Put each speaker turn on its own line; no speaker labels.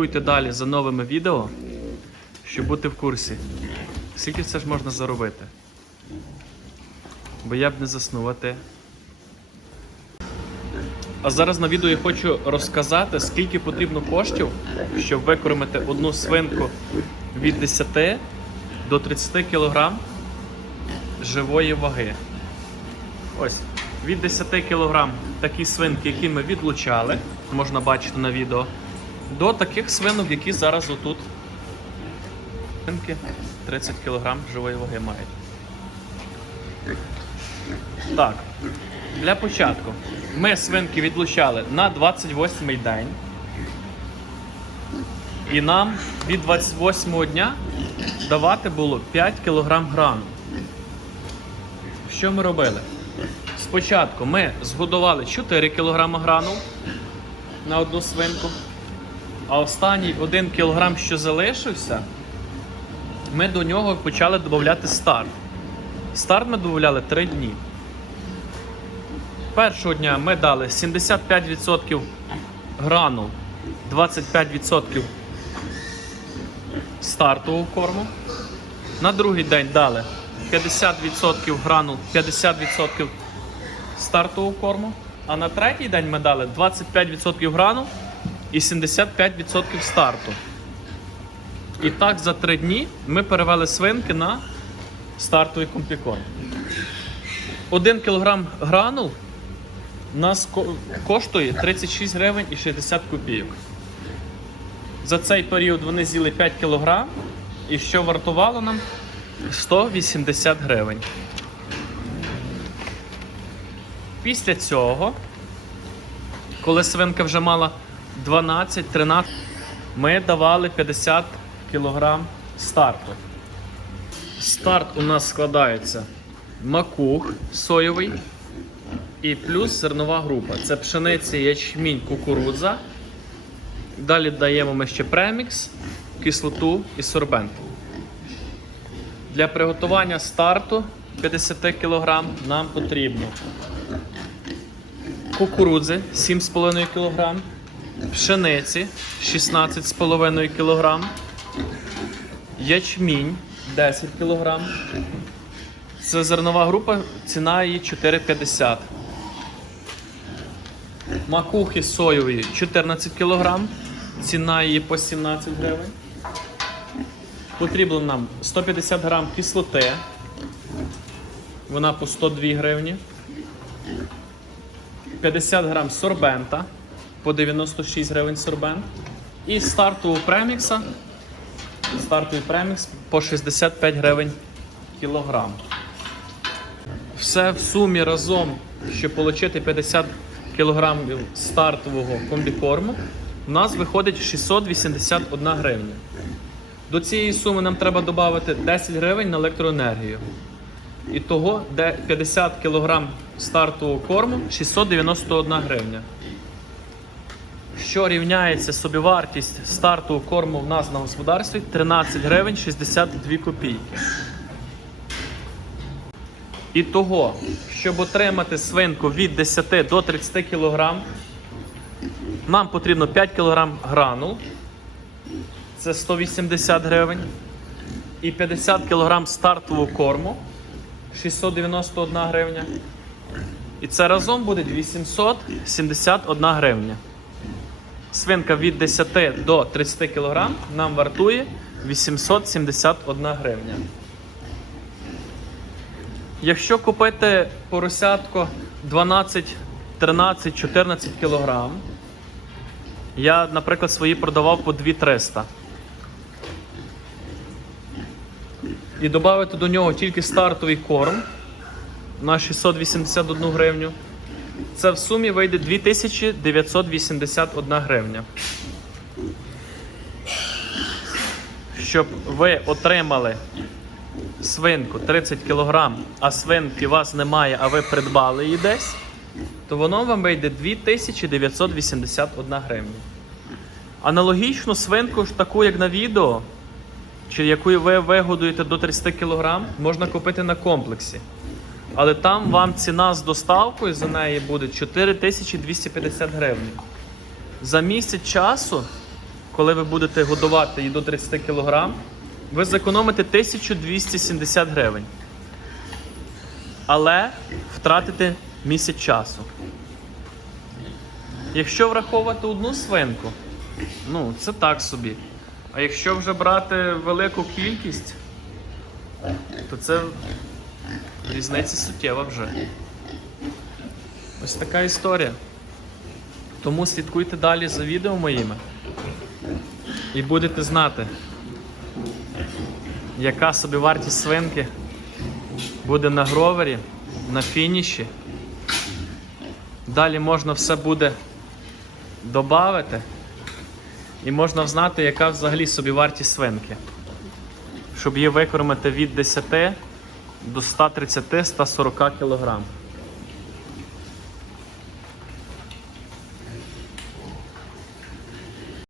Слідкуйте далі за новими відео, щоб бути в курсі. Скільки це ж можна заробити? Бо я б не заснув, а. А зараз на відео я хочу розказати, скільки потрібно коштів, щоб викормити одну свинку від 10 до 30 кг живої ваги. Ось, від 10 кг такі свинки, які ми відлучали, можна бачити на відео, до таких свинок, які зараз отут свинки 30 кг живої ваги мають. Так, для початку ми свинки відлучали на 28-й день. І нам від 28-го дня давати було 5 кг грану. Що ми робили? Спочатку ми згодували 4 кг грану на одну свинку, а останній 1 кг, що залишився, ми до нього почали додати старт. Старт ми додавали 3 дні. Першого дня ми дали 75% грану, 25% стартового корму. На другий день дали 50% грану, 50% стартового корму. А на третій день ми дали 25% грану і 75% старту. І так за три дні ми перевели свинки на стартовий комплікорм. 1 кг гранул нас коштує 36 гривень і 60 копійок. За цей період вони з'їли 5 кг, і що вартувало нам 180 гривень. Після цього, коли свинка вже мала 12-13, ми давали 50 кг старту. Старт у нас складається макух соєвий і плюс зернова група. Це пшениця, ячмінь, кукурудза. Далі даємо ми ще премікс, кислоту і сорбент. Для приготування старту 50 кг нам потрібно кукурудзи 7,5 кг, пшениці 16,5 кг, ячмінь 10 кг. Це зернова група, ціна її 4,50. Макухи соєві 14 кг, ціна її по 17 гривень. Потрібно нам 150 грам кислоти. Вона по 102 гривні. 50 грам сорбента по 96 гривень сорбент. І стартового премікса. Стартовий премікс по 65 гривень кілограм. Все в сумі разом, щоб отримати 50 кг стартового комбікорму, у нас виходить 681 гривня. До цієї суми нам треба додати 10 гривень на електроенергію. І того, де 50 кг стартового корму 691 гривня. Що рівняється собівартість стартового корму в нас на господарстві 13 гривень 62 копійки. І того, щоб отримати свинку від 10 до 30 кг, нам потрібно 5 кг гранул, це 180 гривень, і 50 кг стартового корму 691 гривня. І це разом буде 871 гривня. Свинка від 10 до 30 кг нам вартує 871 гривня. Якщо купити поросятко 12, 13, 14 кг, я, наприклад, свої продавав по 2300. І додати до нього тільки стартовий корм на 681 гривню. Це в сумі вийде 2981 гривня. Щоб ви отримали свинку 30 кг, а свинки у вас немає, а ви придбали її десь, то воно вам вийде 2981 гривня. Аналогічну свинку таку, як на відео, чи яку ви вигодуєте до 30 кг, можна купити на комплексі. Але там вам ціна з доставкою за неї буде 4250 гривень. За місяць часу коли ви будете годувати її до 30 кг, ви зекономите 1270 гривень. Але втратите місяць часу. Якщо враховувати одну свинку, ну це так собі. А якщо вже брати велику кількість, то це різниця суттєва вже. Ось така історія. Тому слідкуйте далі за відео моїми і будете знати, яка собівартість свинки буде на гровері, на фініші. Далі можна все буде додати і можна взнати, яка взагалі собівартість свинки. Щоб її викормити від 10 до 130-140 кг.